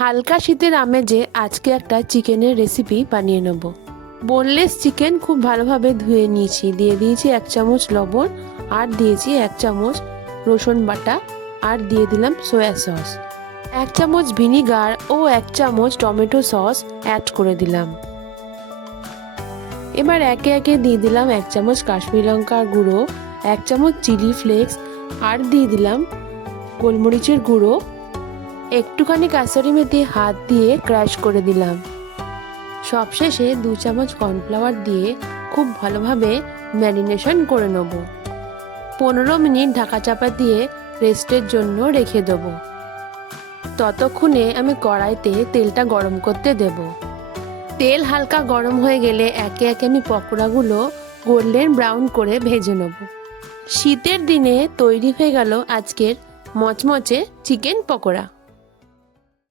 হালকা শীতের আমেজে আজকে একটা চিকেনের রেসিপি বানিয়ে নেব। বোনলেস চিকেন খুব ভালোভাবে ধুয়ে নিয়েছি, দিয়ে দিয়েছি 1 চামচ লবণ, আর দিয়েছি 1 চামচ রসুন বাটা, আর দিয়ে দিলাম সয়া সস, 1 চামচ ভিনিগার ও 1 চামচ টমেটো সস অ্যাড করে দিলাম। এবার একে একে দিয়ে দিলাম 1 চামচ কাশ্মীরি লঙ্কার গুঁড়ো, 1 চামচ চিলি ফ্লেক্স, আর দিয়ে দিলাম গোলমরিচের গুঁড়ো, একটুখানি কাসুরি মেথি হাত দিয়ে ক্রাশ করে দিলাম। সবশেষে 2 চামচ কর্নফ্লাওয়ার দিয়ে খুব ভালোভাবে ম্যারিনেশন করে নেব। 15 মিনিট ঢাকা চাপা দিয়ে রেস্টের জন্য রেখে দেব। ততক্ষণে আমি কড়াইতে তেলটা গরম করতে দেব। তেল হালকা গরম হয়ে গেলে একে একে আমি পকোড়াগুলো গোল্ডেন ব্রাউন করে ভেজে নেব। শীতের দিনে তৈরি হয়ে গেল আজকের মচমচে চিকেন পকোড়া।